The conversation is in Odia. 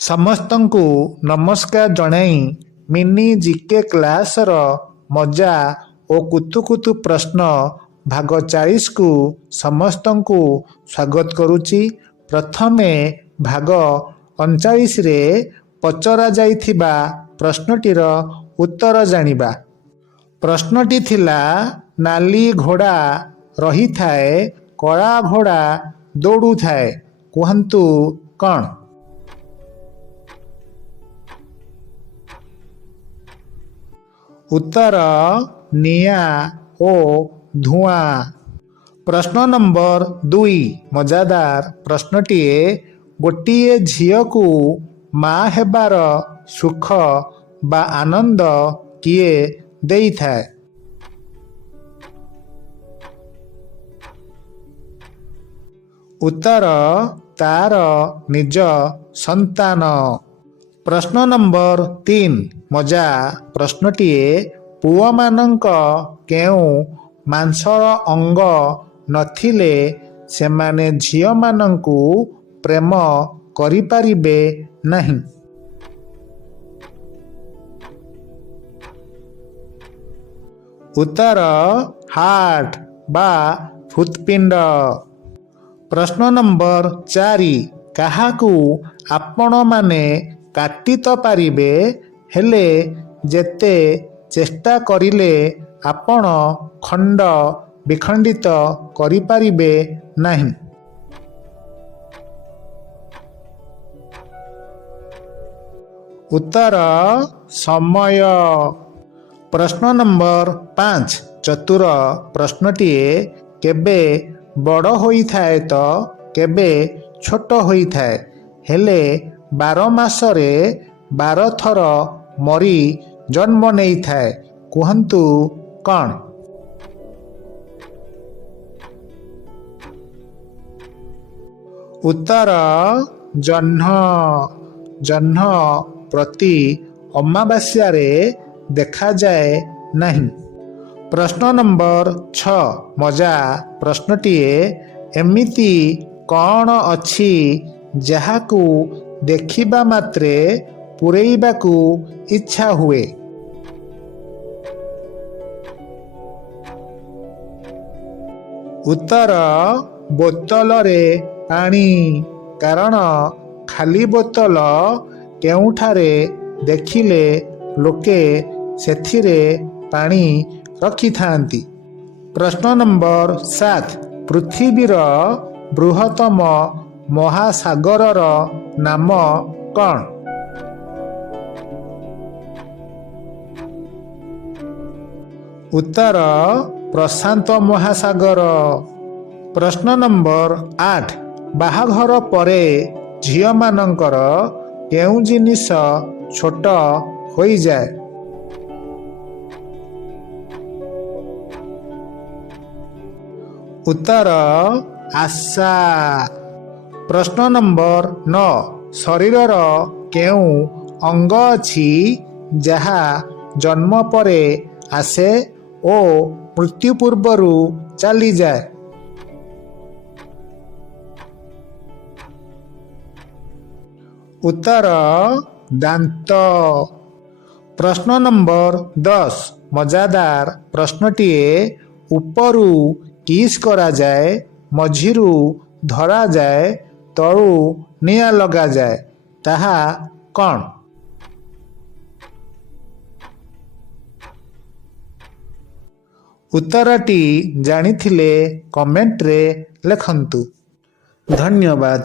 ସମସ୍ତଙ୍କୁ ନମସ୍କାର ଜଣାଇ ମିନି ଜିକେ କ୍ଲାସର ମଜା ଓ କୁତୁକୁତୁ ପ୍ରଶ୍ନ ଭାଗ 40କୁ ସମସ୍ତଙ୍କୁ ସ୍ୱାଗତ କରୁଛି। ପ୍ରଥମେ ଭାଗ 39ରେ ପଚରାଯାଇଥିବା ପ୍ରଶ୍ନଟିର ଉତ୍ତର ଜାଣିବା। ପ୍ରଶ୍ନଟି ଥିଲା, ନାଲି ଘୋଡ଼ା ରହିଥାଏ, କଳା ଘୋଡ଼ା ଦୌଡ଼ୁଥାଏ, କୁହନ୍ତୁ କ'ଣ? ଉତ୍ତର ନିଆଁ ଓ ଧୂଆଁ। ପ୍ରଶ୍ନ ନମ୍ବର 2 ମଜାଦାର ପ୍ରଶ୍ନଟିଏ, ଗୋଟିଏ ଝିଅକୁ ମା ହେବାର ସୁଖ ବା ଆନନ୍ଦ କିଏ ଦେଇଥାଏ? ଉତ୍ତର ତାର ନିଜ ସନ୍ତାନ। ପ୍ରଶ୍ନ ନମ୍ବର 3 ମଜା ପ୍ରଶ୍ନଟିଏ, ପୁଅମାନଙ୍କ କେଉଁ ମାଂସଳ ଅଙ୍ଗ ନଥିଲେ ସେମାନେ ଝିଅମାନଙ୍କୁ ପ୍ରେମ କରିପାରିବେ ନାହିଁ? ଉତ୍ତର ହାର୍ଟ ବା ହୃତ୍ପିଣ୍ଡ। ପ୍ରଶ୍ନ ନମ୍ବର 4 କାହାକୁ ଆପଣମାନେ କାଟି ତ ପାରିବେ, ହେଲେ ଯେତେ ଚେଷ୍ଟା କରିଲେ ଆପଣ ଖଣ୍ଡ ବିଖଣ୍ଡିତ କରିପାରିବେ ନାହିଁ? ଉତ୍ତର ସମୟ। ପ୍ରଶ୍ନ ନମ୍ବର 5 ଚତୁର ପ୍ରଶ୍ନଟିଏ, କେବେ ବଡ଼ ହୋଇଥାଏ ତ କେବେ ଛୋଟ ହୋଇଥାଏ, ହେଲେ 12 ମାସରେ 12 ଥର ମରି ଜନ୍ମ ନେଇଥାଏ, କୁହନ୍ତୁ କ'ଣ? ଉତ୍ତର ଜହ୍ନ। ଜହ୍ନ ପ୍ରତି ଅମାବାସ୍ୟାରେ ଦେଖାଯାଏ ନାହିଁ। ପ୍ରଶ୍ନ ନମ୍ବର 6 ମଜା ପ୍ରଶ୍ନଟିଏ, ଏମିତି କ'ଣ ଅଛି ଯାହାକୁ ଦେଖିବା ମାତ୍ରେ ପୂରେଇବାକୁ ଇଚ୍ଛା ହୁଏ? ଉତ୍ତର ବୋତଲରେ ପାଣି, କାରଣ ଖାଲି ବୋତଲ କେଉଁଠାରେ ଦେଖିଲେ ଲୋକେ ସେଥିରେ ପାଣି ରଖିଥାନ୍ତି। ପ୍ରଶ୍ନ ନମ୍ବର 7 ପୃଥିବୀର ବୃହତ୍ତମ ମହାସାଗରର ନାମ କ'ଣ? ଉତ୍ତର ପ୍ରଶାନ୍ତ ମହାସାଗର। ପ୍ରଶ୍ନ ନମ୍ବର 8 ବାହାଘର ପରେ ଝିଅମାନଙ୍କର କେଉଁ ଜିନିଷ ଛୋଟ ହୋଇଯାଏ? ଉତ୍ତର ଆଶା। ପ୍ରଶ୍ନ ନମ୍ବର 9 ଶରୀରର କେଉଁ ଅଙ୍ଗ ଅଛି ଯାହା ଜନ୍ମ ପରେ ଆସେ ଓ ମୃତ୍ୟୁ ପୂର୍ବରୁ ଚାଲିଯାଏ? ଉତ୍ତର ଦାନ୍ତ। ପ୍ରଶ୍ନ ନମ୍ବର 10 ମଜାଦାର ପ୍ରଶ୍ନଟିଏ, ଉପରୁ କିସ୍ କରାଯାଏ, ମଝିରୁ ଧରାଯାଏ, ତଳୁ ନିଆଁ ଲଗାଯାଏ, ତାହା କ'ଣ? ଉତ୍ତରଟି ଜାଣିଥିଲେ କମେଣ୍ଟରେ ଲେଖନ୍ତୁ। ଧନ୍ୟବାଦ।